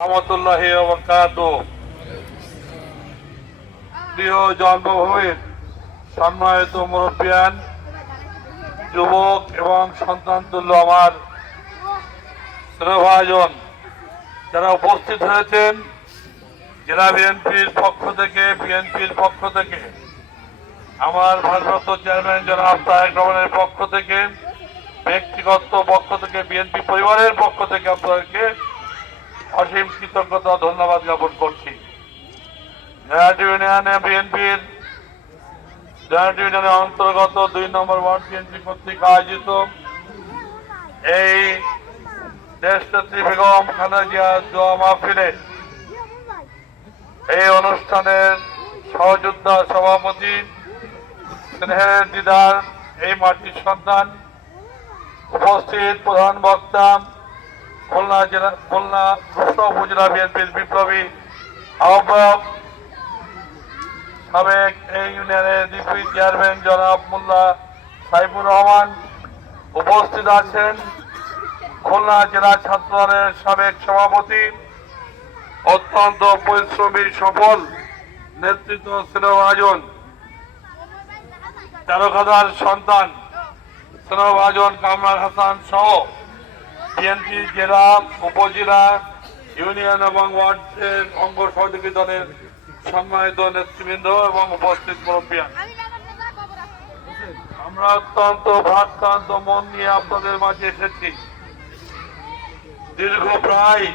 রহমতুল্লাহি ওয়া বারাকাতুহু। প্রিয় জন্মভূমির সম্মানিত মুরব্বিয়ান, যুবক এবং সন্তান তুল্য আমার শ্রদ্ধাভাজন যারা উপস্থিত হয়েছেন, জেলা বিএনপির পক্ষ থেকে আমার ভারপ্রাপ্ত চেয়ারম্যান জনাব তারেক রহমানের পক্ষ থেকে, ব্যক্তিগত পক্ষ থেকে, বিএনপি পরিবারের পক্ষ থেকে আপনাদেরকে অসীম কৃতজ্ঞতা ধন্যবাদ জ্ঞাপন করছি। জয়হাট ইউনিয়নে বিএনপির জয়হাট ইউনিয়নের অন্তর্গত ২ নম্বর ওয়ার্ড বিএনপি কর্তৃক আয়োজিত এই দেশনেত্রী বেগম খালেদা জিয়ার দোয়া মাহফিলে এই অনুষ্ঠানের সহযোদ্ধা সভাপতি, স্নেহের দিদার, এই মাটির সন্তান, উপস্থিত প্রধান বক্তা, খুলনা রূপসা উপজেলা বিএনপির বিপ্লবী আহ্বায়ক, সাবেক এই ইউনিয়নের ডিপি চেয়ারম্যান জনাব মোল্লা সাইফুর রহমান, উপস্থিত আছেন খুলনা জেলা ছাত্রদলের সাবেক সভাপতি, অত্যন্ত পরিশ্রমী সফল নেতৃত্ব স্নেহভাজন তারকাদার সন্তান স্নেহভাজন কামরান হাসান সহ বিএনপি জেলা, উপজেলা, ইউনিয়ন এবং ওয়ার্ডের অঙ্গ সহযোগী দলের সম্মানিত নেতৃবৃন্দ এবং উপস্থিত মুরব্বিয়ান, আমরা অত্যন্ত ভারাক্রান্ত মন নিয়ে আপনাদের মাঝে এসেছি। দীর্ঘ প্রায়